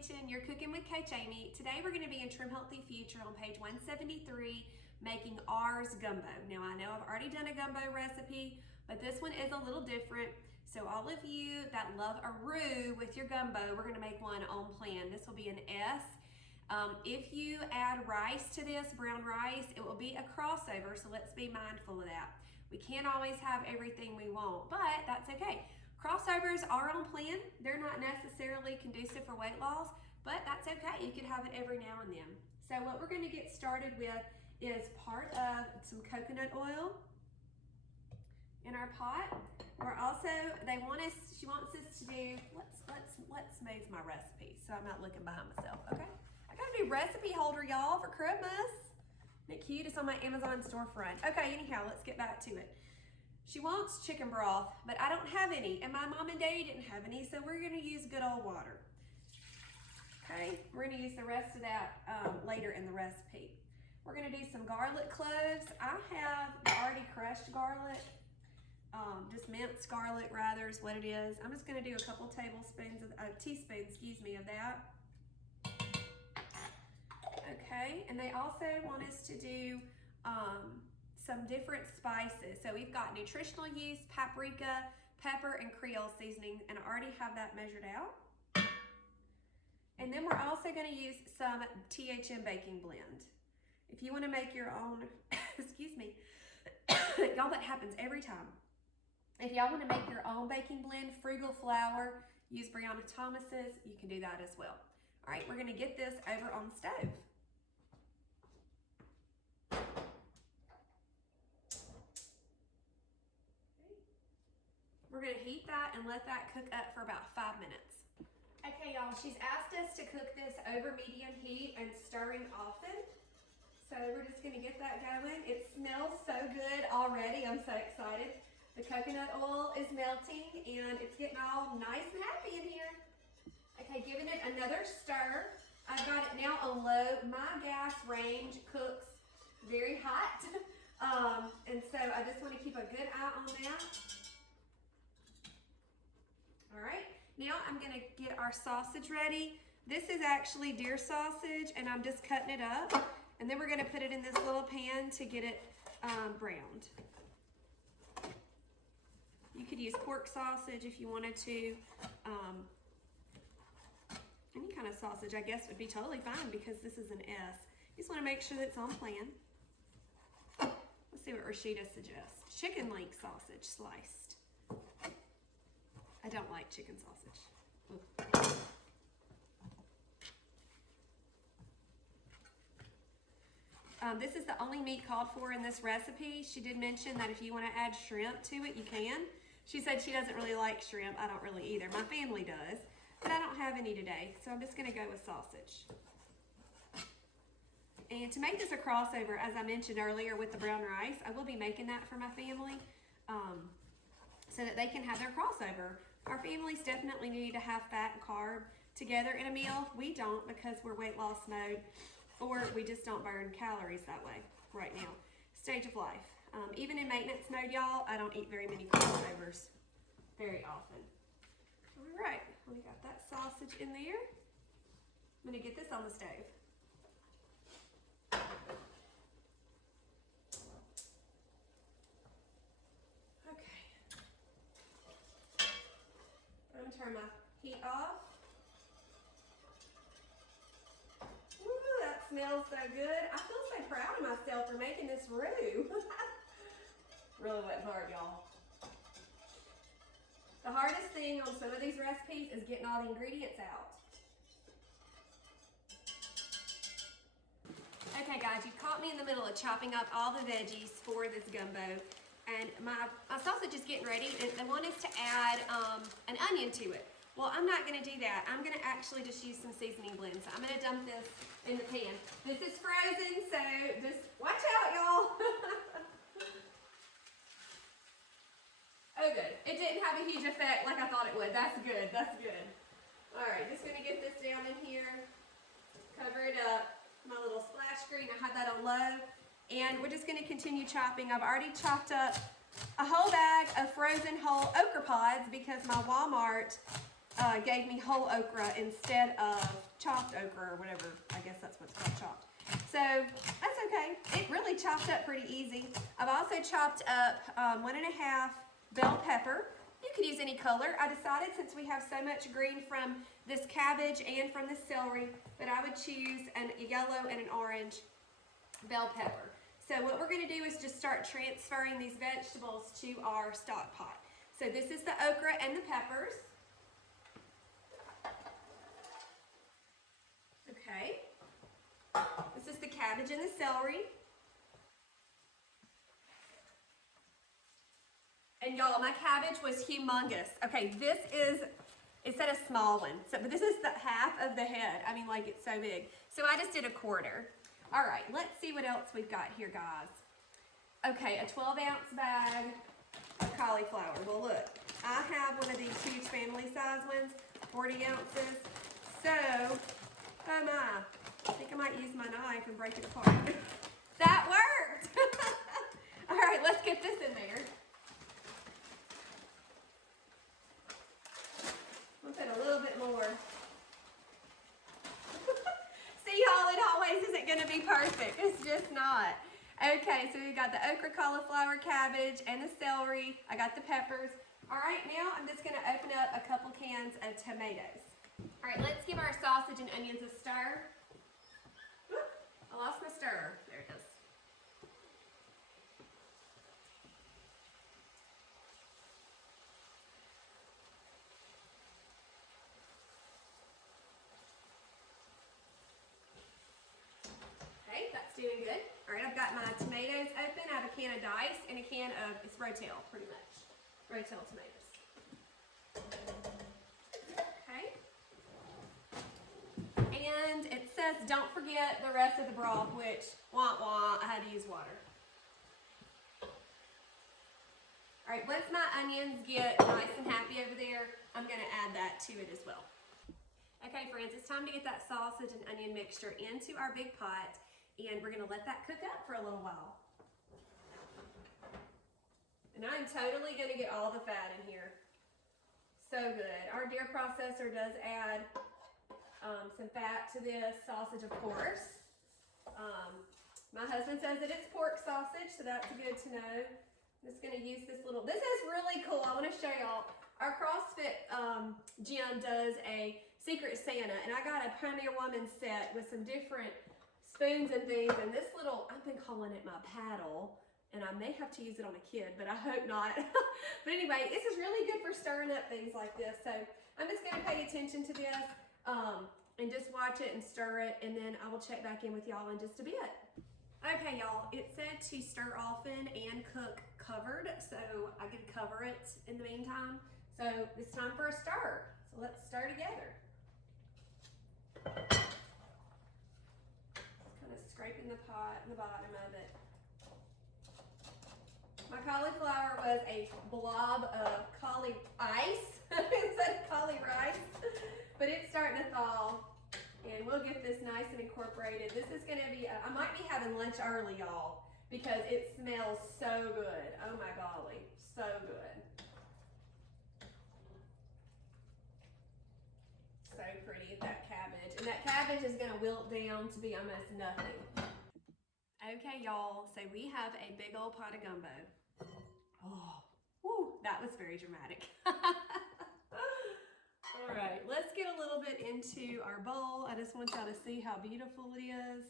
kitchen. You're cooking with Coach Amy. Today we're going to be in Trim Healthy Future on page 173, making ours gumbo. Now I know I've already done a gumbo recipe, but this one is a little different. So all of you that love a roux with your gumbo, we're going to make one on plan. This will be an S. If you add rice to this, brown rice, it will be a crossover, so let's be mindful of that. We can't always have everything we want, but that's okay. Crossovers are on plan. They're not necessarily conducive for weight loss, but that's okay. You can have it every now and then. So what we're going to get started with is part of some coconut oil in our pot. We're also, she wants us to do, let's move my recipe so I'm not looking behind myself, okay? I got a new recipe holder, y'all, for Christmas. Isn't it cute? It's on my Amazon storefront. Okay, anyhow, let's get back to it. She wants chicken broth, but I don't have any, and my mom and daddy didn't have any, so we're gonna use good old water. Okay, we're gonna use the rest of that later in the recipe. We're gonna do some garlic cloves. I have already crushed garlic, just minced garlic rather is what it is. I'm just gonna do a couple tablespoons, teaspoons, excuse me, of that. Okay, and they also want us to do some different spices. So we've got nutritional yeast, paprika, pepper, and Creole seasoning, and I already have that measured out. And then we're also going to use some THM baking blend. If you want to make your own, excuse me, y'all, that happens every time. If y'all want to make your own baking blend, frugal flour, use Brianna Thomas's, you can do that as well. All right, we're going to get this over on the stove. We're gonna heat that and let that cook up for about 5 minutes. Okay, y'all, she's asked us to cook this over medium heat and stirring often. So we're just gonna get that going. It smells so good already. I'm so excited. The coconut oil is melting and it's getting all nice and happy in here. Okay, giving it another stir. I've got it now on low. My gas range cooks very hot. And so I just wanna keep a good eye on that. All right, now I'm gonna get our sausage ready. This is actually deer sausage and I'm just cutting it up. And then we're gonna put it in this little pan to get it browned. You could use pork sausage if you wanted to. Any kind of sausage, I guess, would be totally fine because this is an S. You just wanna make sure that it's on plan. Let's see what Rashida suggests. Chicken link sausage sliced. I don't like chicken sausage. This is the only meat called for in this recipe. She did mention that if you want to add shrimp to it, you can. She said she doesn't really like shrimp. I don't really either. My family does, but I don't have any today, so I'm just going to go with sausage. And to make this a crossover, as I mentioned earlier with the brown rice, I will be making that for my family so that they can have their crossover. Our families definitely need to have fat and carb together in a meal. We don't because we're weight loss mode, or we just don't burn calories that way right now. Stage of life. Even in maintenance mode, y'all, I don't eat very many crossovers very often. All right, we got that sausage in there. I'm gonna get this on the stove. Okay. I'm gonna turn my heat off. Ooh, that smells so good. I feel so proud of myself for making this roux. Really wasn't hard, y'all. The hardest thing on some of these recipes is getting all the ingredients out. Okay guys, you caught me in the middle of chopping up all the veggies for this gumbo. And my sausage is getting ready, and they want us to add an onion to it. Well, I'm not gonna do that. I'm gonna actually just use some seasoning blend. So I'm gonna dump this in the pan. This is frozen, so just watch out, y'all. Oh, good. It didn't have a huge effect like I thought it would. That's good, that's good. All right, just gonna get this down in here, cover it up. My little splash screen, I had that on low. And we're just gonna continue chopping. I've already chopped up a whole bag of frozen whole okra pods because my Walmart gave me whole okra instead of chopped okra or whatever. I guess that's what's called chopped. So that's okay. It really chopped up pretty easy. I've also chopped up 1.5 bell pepper. You could use any color. I decided since we have so much green from this cabbage and from the celery that I would choose a yellow and an orange bell pepper. So what we're going to do is just start transferring these vegetables to our stock pot. So this is the okra and the peppers. Okay. This is the cabbage and the celery. And y'all, my cabbage was humongous. Okay, this is, it said a small one, so, but this is the half of the head. I mean, like, it's so big. So I just did a quarter. All right, let's see what else we've got here, guys. Okay, a 12-ounce bag of cauliflower. Well, look, I have one of these huge family size ones, 40 ounces. So, oh my, I think I might use my knife and break it apart. That worked! All right, let's get this in there. We'll put a little bit more. See, y'all, it always isn't going to be perfect. It's just not. Okay, so we've got the okra, cauliflower, cabbage, and the celery. I got the peppers. All right, now I'm just going to open up a couple cans of tomatoes. All right, let's give our sausage and onions a stir. Oop, I lost my stirrer. There it is. Doing good. All right, I've got my tomatoes open. I have a can of Dice and a can of, it's Rotel, pretty much. Rotel tomatoes. Okay. And it says don't forget the rest of the broth, which, wah, I had to use water. All right, once my onions get nice and happy over there, I'm gonna add that to it as well. Okay, friends, it's time to get that sausage and onion mixture into our big pot. And we're going to let that cook up for a little while. And I'm totally going to get all the fat in here. So good. Our deer processor does add some fat to this sausage, of course. My husband says that it's pork sausage, so that's good to know. I'm just going to use this little, this is really cool. I want to show y'all. Our CrossFit gym does a Secret Santa, and I got a Pioneer Woman set with some different spoons and things, and this little, I've been calling it my paddle, and I may have to use it on a kid, but I hope not. But anyway, this is really good for stirring up things like this. So I'm just going to pay attention to this and just watch it and stir it, and then I will check back in with y'all in just a bit. Okay, y'all, it said to stir often and cook covered, so I can cover it in the meantime. So it's time for a stir. So let's stir together. Scraping the pot and the bottom of it. My cauliflower was a blob of cauli ice instead of cauli rice, but it's starting to thaw, and we'll get this nice and incorporated. This is going to be, I might be having lunch early, y'all, because it smells so good. Oh my golly, so good. So pretty, that cabbage. And that cabbage is going to wilt down to be almost nothing. Okay, y'all, so we have a big old pot of gumbo. Oh, whew, that was very dramatic. All right, let's get a little bit into our bowl. I just want y'all to see how beautiful it is.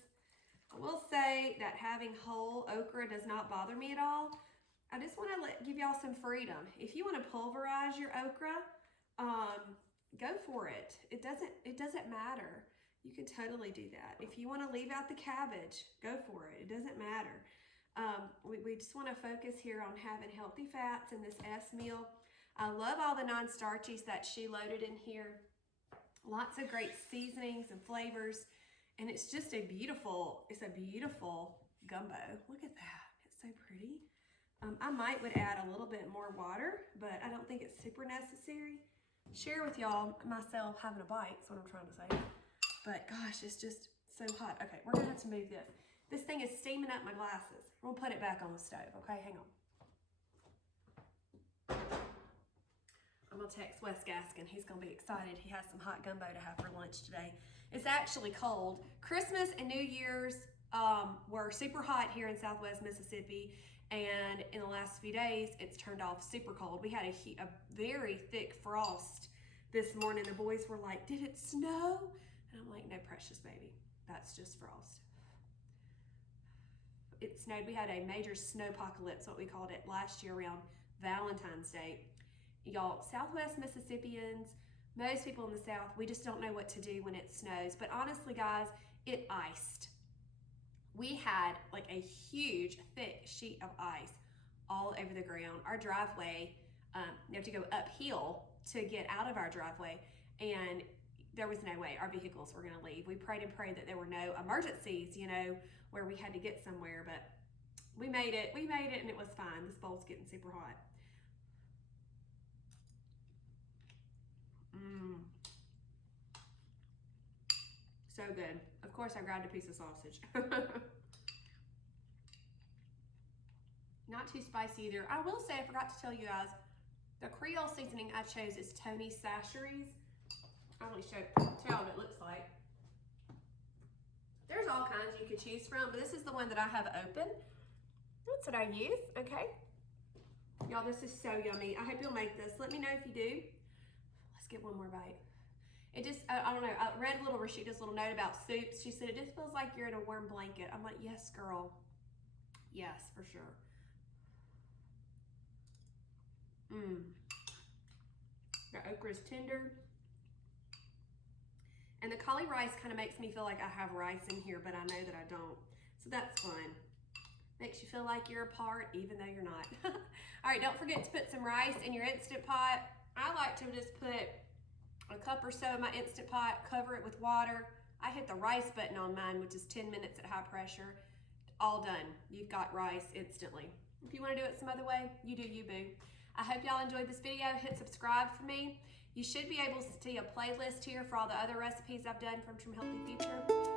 I will say that having whole okra does not bother me at all. I just want to give y'all some freedom. If you want to pulverize your okra, go for it. It doesn't matter. You can totally do that. If you want to leave out the cabbage, go for it. It doesn't matter. We just want to focus here on having healthy fats in this S meal. I love all the non-starchies that she loaded in here. Lots of great seasonings and flavors. And it's just a beautiful gumbo. Look at that. It's so pretty. I would add a little bit more water, but I don't think it's super necessary. Share with y'all myself having a bite, that's what I'm trying to say. But gosh, it's just so hot. Okay, we're gonna have to move this. This thing is steaming up my glasses. We'll put it back on the stove, okay? Hang on. I'm gonna text Wes Gaskin. He's gonna be excited. He has some hot gumbo to have for lunch today. It's actually cold. Christmas and New Year's were super hot here in Southwest Mississippi, and in the last few days, it's turned off super cold. We had a very thick frost this morning. The boys were like, "Did it snow?" And I'm like, "No, precious baby, that's just frost." It snowed. We had a major snowpocalypse, what we called it, last year around Valentine's Day. Y'all, Southwest Mississippians, most people in the South, we just don't know what to do when it snows. But honestly, guys, it iced. We had like a huge, thick sheet of ice all over the ground. Our driveway, you have to go uphill to get out of our driveway, and there was no way our vehicles were gonna leave. We prayed and prayed that there were no emergencies, you know, where we had to get somewhere, but we made it, and it was fine. This bowl's getting super hot. So good. Of course, I grabbed a piece of sausage. Not too spicy either. I will say, I forgot to tell you guys, the Creole seasoning I chose is Tony Chachere's. I'll only tell what it looks like. There's all kinds you could choose from, but this is the one that I have open. That's what I use, okay? Y'all, this is so yummy. I hope you'll make this. Let me know if you do. Let's get one more bite. It just, I don't know, I read Rashida's little note about soups. She said, it just feels like you're in a warm blanket. I'm like, yes, girl. Yes, for sure. The okra is tender. And the cauli rice kind of makes me feel like I have rice in here, but I know that I don't. So that's fun. Makes you feel like you're a part, even though you're not. All right, don't forget to put some rice in your Instant Pot. I like to just put a cup or so in my Instant Pot, cover it with water. I hit the rice button on mine, which is 10 minutes at high pressure. All done. You've got rice instantly. If you want to do it some other way, you do you, boo. I hope y'all enjoyed this video. Hit subscribe for me. You should be able to see a playlist here for all the other recipes I've done from Trim Healthy Future.